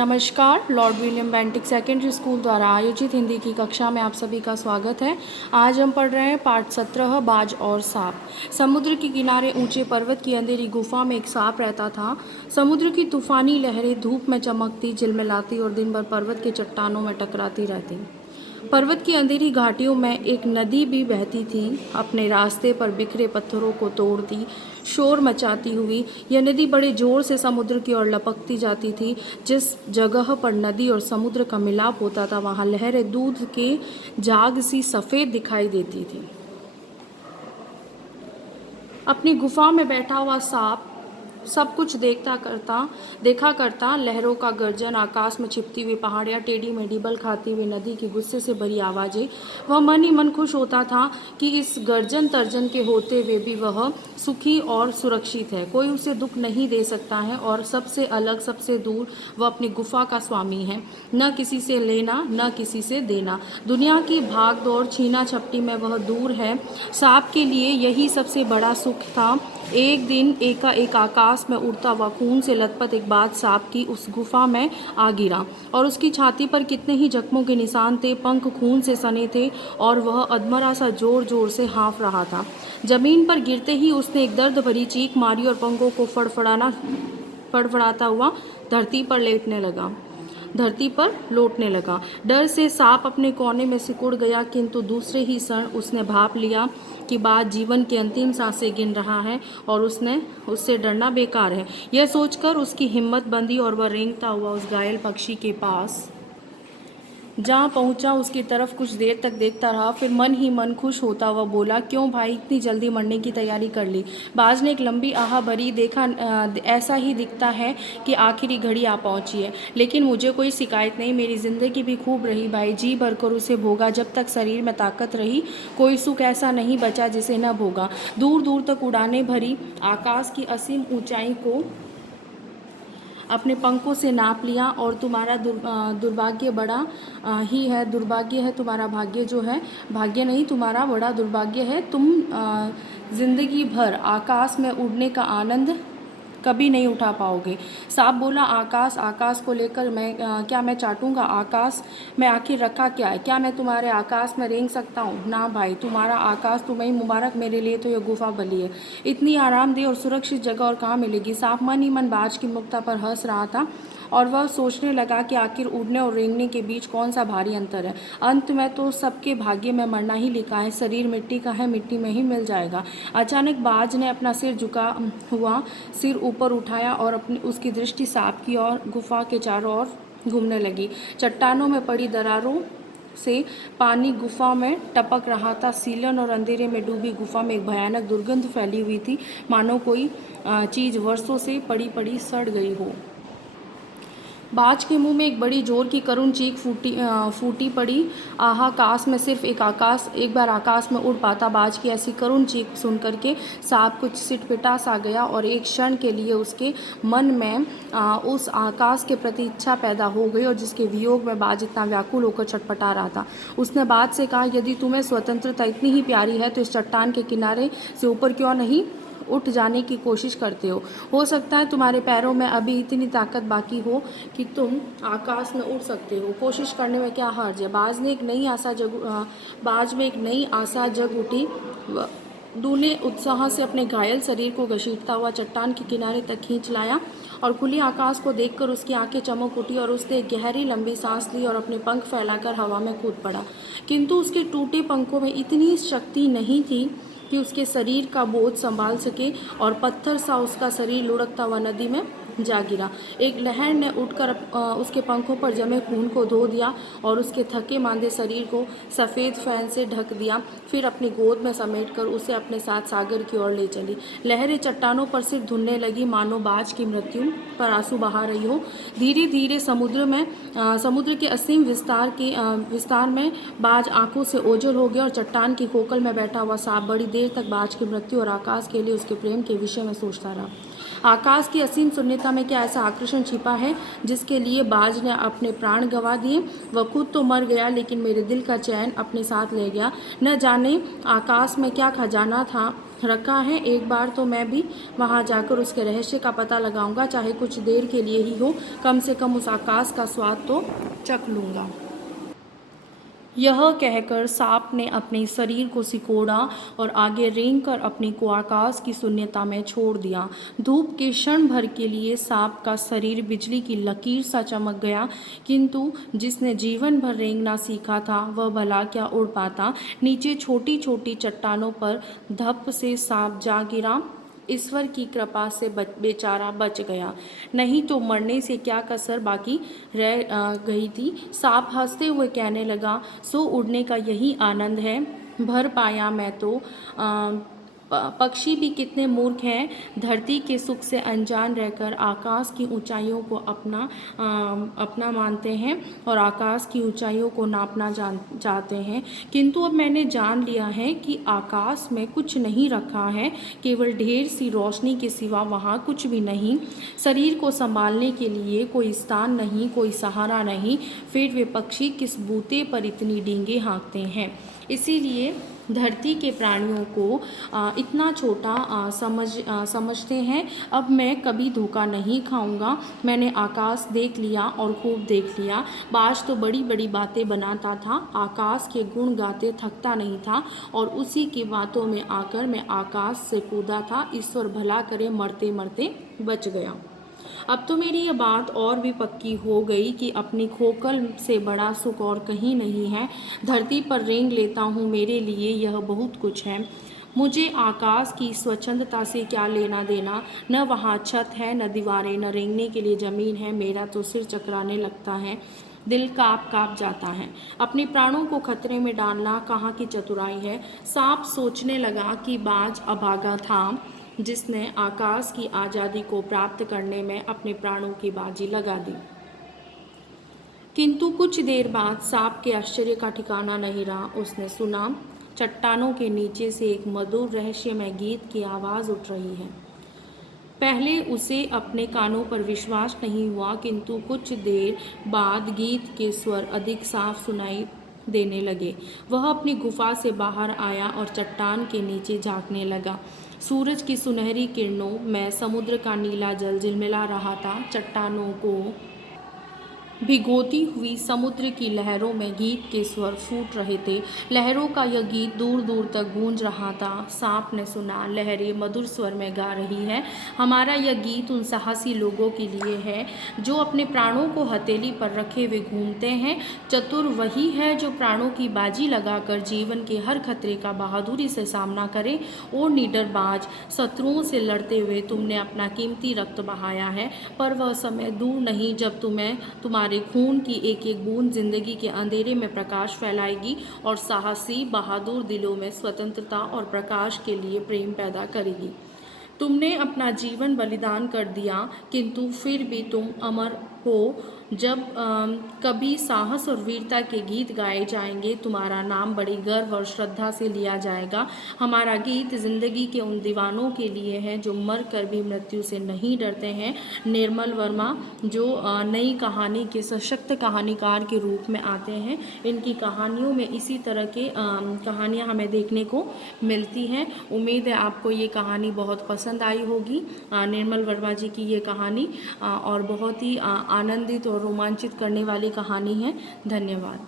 नमस्कार। Lord William Bentinck secondary school द्वारा आयोजित हिंदी की कक्षा में आप सभी का स्वागत है। आज हम पढ़ रहे हैं पाठ 17 बाज और सांप। समुद्र के किनारे ऊंचे पर्वत की अंधेरी गुफा में एक सांप रहता था। समुद्र की तूफानी लहरें धूप में चमकती, झिलमिलाती और दिन भर पर्वत के चट्टानों में टकराती रहती। पर्वत की अंधेरी घाटियों में एक नदी भी बहती थी, अपने रास्ते पर बिखरे पत्थरों को तोड़ती, शोर मचाती हुई। यह नदी बड़े जोर से समुद्र की ओर लपकती जाती थी। जिस जगह पर नदी और समुद्र का मिलाप होता था, वहां लहरें दूध के जाग सी सफ़ेद दिखाई देती थी। अपनी गुफा में बैठा हुआ सांप सब कुछ देखा करता, लहरों का गर्जन, आकाश में छिपती हुई पहाड़ियाँ, टेढ़ी मेढ़ी बल खाती हुई नदी की गुस्से से भरी आवाज़ें। वह मन ही मन खुश होता था कि इस गर्जन तर्जन के होते हुए भी वह सुखी और सुरक्षित है। कोई उसे दुख नहीं दे सकता है और सबसे अलग, सबसे दूर वह अपनी गुफा का स्वामी है। न किसी से लेना, न किसी से देना। दुनिया की भाग दौड़, छीना झपटी में वह दूर है। सांप के लिए यही सबसे बड़ा सुख था। एक दिन एकाएक आकाश में उड़ता हुआ खून से लथपथ एक बाज सांप की उस गुफा में आ गिरा और उसकी छाती पर कितने ही जख्मों के निशान थे। पंख खून से सने थे और वह अधमरा सा जोर जोर से हाँफ रहा था। जमीन पर गिरते ही उसने एक दर्द भरी चीख मारी और पंखों को फड़फड़ाता हुआ धरती पर लौटने लगा। डर से सांप अपने कोने में सिकुड़ गया, किंतु दूसरे ही क्षण उसने भाप लिया कि बाज जीवन की अंतिम सांसें गिन रहा है और उससे डरना बेकार है। यह सोचकर उसकी हिम्मत बंधी और वह रेंगता हुआ उस घायल पक्षी के पास जहाँ पहुँचा, उसकी तरफ कुछ देर तक देखता रहा। फिर मन ही मन खुश होता हुआ बोला, क्यों भाई, इतनी जल्दी मरने की तैयारी कर ली? बाज ने एक लंबी आह भरी, देखा ऐसा ही दिखता है कि आखिरी घड़ी आ पहुँची है। लेकिन मुझे कोई शिकायत नहीं, मेरी ज़िंदगी भी खूब रही भाई, जी भरकर उसे भोगा। जब तक शरीर में ताकत रही, कोई सुख ऐसा नहीं बचा जिसे न भोगा। दूर दूर तक उड़ाने भरी आकाश की असीम ऊंचाई को अपने पंखों से नाप लिया और तुम्हारा दुर्भाग्य बड़ा ही है। दुर्भाग्य है तुम्हारा, भाग्य जो है, भाग्य नहीं, तुम्हारा बड़ा दुर्भाग्य है। तुम जिंदगी भर आकाश में उड़ने का आनंद कभी नहीं उठा पाओगे। सांप बोला, आकाश, आकाश को लेकर क्या मैं चाटूंगा? आकाश में आखिर रखा क्या है? क्या मैं तुम्हारे आकाश में रेंग सकता हूँ? ना भाई, तुम्हारा आकाश तुम्हें मुबारक, मेरे लिए तो यह गुफा भली है। इतनी आरामदेह और सुरक्षित जगह और कहाँ मिलेगी? सांप मन ही मन बाज की मुक्ता पर हंस रहा था और वह सोचने लगा कि आखिर उड़ने और रेंगने के बीच कौन सा भारी अंतर है। अंत में तो सबके भाग्य में मरना ही लिखा है। शरीर मिट्टी का है, मिट्टी में ही मिल जाएगा। अचानक बाज ने अपना सिर ऊपर उठाया और उसकी दृष्टि सांप की ओर, गुफा के चारों ओर घूमने लगी। चट्टानों में पड़ी दरारों से पानी गुफा में टपक रहा था। सीलन और अंधेरे में डूबी गुफा में एक भयानक दुर्गंध फैली हुई थी, मानो कोई चीज़ वर्षों से पड़ी पड़ी सड़ गई हो। बाज के मुंह में एक बड़ी जोर की करुण चीख फूटी पड़ी। आकाश में सिर्फ एक बार आकाश में उड़ पाता। बाज की ऐसी करुण चीख सुनकर के सांप कुछ सिटपिटा सा गया और एक क्षण के लिए उसके मन में उस आकाश के प्रति इच्छा पैदा हो गई और जिसके वियोग में बाज इतना व्याकुल होकर छटपटा रहा था। उसने बाज से कहा, यदि तुम्हें स्वतंत्रता इतनी ही प्यारी है तो इस चट्टान के किनारे से ऊपर क्यों नहीं उठ जाने की कोशिश करते हो सकता है तुम्हारे पैरों में अभी इतनी ताकत बाकी हो कि तुम आकाश में उड़ सकते हो। कोशिश करने में क्या हर्ज है? बाज में एक नई आशा जग उठी। ने उत्साह से अपने घायल शरीर को घसीटता हुआ चट्टान के किनारे तक खींच लाया और खुली आकाश को देखकर उसकी आंखें चमक उठी और उसने एक गहरी लंबी सांस ली और अपने पंख फैलाकर हवा में कूद पड़ा। किंतु उसके टूटे पंखों में इतनी शक्ति नहीं थी कि उसके शरीर का बोझ संभाल सके और पत्थर सा उसका शरीर लुढ़कता हुआ नदी में जा गिरा। एक लहर ने उठकर उसके पंखों पर जमे खून को धो दिया और उसके थके मांदे शरीर को सफ़ेद फैन से ढक दिया। फिर अपनी गोद में समेटकर उसे अपने साथ सागर की ओर ले चली। लहरें चट्टानों पर सिर धुनने लगी, मानो बाज की मृत्यु पर आंसू बहा रही हो। धीरे धीरे समुद्र के असीम विस्तार में बाज आंखों से ओझल हो गया और चट्टान की खोखल में बैठा हुआ सांप बड़ी देर तक बाज की मृत्यु और आकाश के लिए उसके प्रेम के विषय में सोचता रहा। आकाश की असीम शून्यता में क्या ऐसा आकर्षण छिपा है जिसके लिए बाज ने अपने प्राण गंवा दिए? वह खुद तो मर गया, लेकिन मेरे दिल का चैन अपने साथ ले गया। न जाने आकाश में क्या खजाना था रखा है। एक बार तो मैं भी वहाँ जाकर उसके रहस्य का पता लगाऊंगा, चाहे कुछ देर के लिए ही हो, कम से कम उस आकाश का स्वाद तो चख लूँगा। यह कहकर सांप ने अपने शरीर को सिकोड़ा और आगे रेंग कर अपने को आकाश की शून्यता में छोड़ दिया। धूप के क्षण भर के लिए सांप का शरीर बिजली की लकीर सा चमक गया, किंतु जिसने जीवन भर रेंगना सीखा था वह भला क्या उड़ पाता। नीचे छोटी छोटी चट्टानों पर धप से सांप जा गिरा। ईश्वर की कृपा से बेचारा बच गया, नहीं तो मरने से क्या कसर बाकी रह गई थी। सांप हंसते हुए कहने लगा, सो उड़ने का यही आनंद है। भर पाया मैं तो पक्षी भी कितने मूर्ख हैं, धरती के सुख से अनजान रहकर आकाश की ऊंचाइयों को अपना मानते हैं और आकाश की ऊंचाइयों को नापना चाहते हैं। किंतु अब मैंने जान लिया है कि आकाश में कुछ नहीं रखा है, केवल ढेर सी रोशनी के सिवा वहाँ कुछ भी नहीं। शरीर को संभालने के लिए कोई स्थान नहीं, कोई सहारा नहीं, फिर वे पक्षी किस बूते पर इतनी डींगे हाँकते हैं। इसीलिए धरती के प्राणियों को इतना छोटा समझते हैं। अब मैं कभी धोखा नहीं खाऊंगा। मैंने आकाश देख लिया और खूब देख लिया। बाज तो बड़ी बड़ी बातें बनाता था, आकाश के गुण गाते थकता नहीं था, और उसी की बातों में आकर मैं आकाश से कूदा था। ईश्वर भला करे मरते मरते बच गया। अब तो मेरी ये बात और भी पक्की हो गई कि अपनी खोखल से बड़ा सुख और कहीं नहीं है। धरती पर रेंग लेता हूँ, मेरे लिए यह बहुत कुछ है। मुझे आकाश की स्वच्छंदता से क्या लेना देना, न वहाँ छत है, न दीवारें, न रेंगने के लिए ज़मीन है। मेरा तो सिर चकराने लगता है, दिल काँप काँप जाता है। अपने प्राणों को खतरे में डालना कहाँ की चतुराई है। सांप सोचने लगा कि बाज अभागा था, जिसने आकाश की आज़ादी को प्राप्त करने में अपने प्राणों की बाजी लगा दी। किंतु कुछ देर बाद सांप के आश्चर्य का ठिकाना नहीं रहा। उसने सुना, चट्टानों के नीचे से एक मधुर रहस्यमय गीत की आवाज़ उठ रही है। पहले उसे अपने कानों पर विश्वास नहीं हुआ, किंतु कुछ देर बाद गीत के स्वर अधिक साफ सुनाई देने लगे। वह अपनी गुफा से बाहर आया और चट्टान के नीचे झांकने लगा। सूरज की सुनहरी किरणों में समुद्र का नीला जल झिलमिला रहा था। चट्टानों को भिगोती हुई समुद्र की लहरों में गीत के स्वर फूट रहे थे। लहरों का यह गीत दूर दूर तक गूंज रहा था। सांप ने सुना, लहरें मधुर स्वर में गा रही है, हमारा यह गीत उन साहसी लोगों के लिए है जो अपने प्राणों को हथेली पर रखे हुए घूमते हैं। चतुर वही है जो प्राणों की बाजी लगाकर जीवन के हर खतरे का बहादुरी से सामना करे। और निडरबाज, शत्रुओं से लड़ते हुए तुमने अपना कीमती रक्त बहाया है, पर वह समय दूर नहीं जब तुम्हारे खून की एक एक बूंद जिंदगी के अंधेरे में प्रकाश फैलाएगी और साहसी बहादुर दिलों में स्वतंत्रता और प्रकाश के लिए प्रेम पैदा करेगी। तुमने अपना जीवन बलिदान कर दिया, किंतु फिर भी तुम अमर हो। जब कभी साहस और वीरता के गीत गाए जाएंगे, तुम्हारा नाम बड़ी गर्व और श्रद्धा से लिया जाएगा। हमारा गीत जिंदगी के उन दीवानों के लिए है जो मर कर भी मृत्यु से नहीं डरते हैं। निर्मल वर्मा जो नई कहानी के सशक्त कहानीकार के रूप में आते हैं, इनकी कहानियों में इसी तरह के कहानियाँ हमें देखने को मिलती हैं। उम्मीद है आपको ये कहानी बहुत पसंद आई होगी। निर्मल वर्मा जी की ये कहानी और बहुत ही आनंदित और रोमांचित करने वाली कहानी है। धन्यवाद।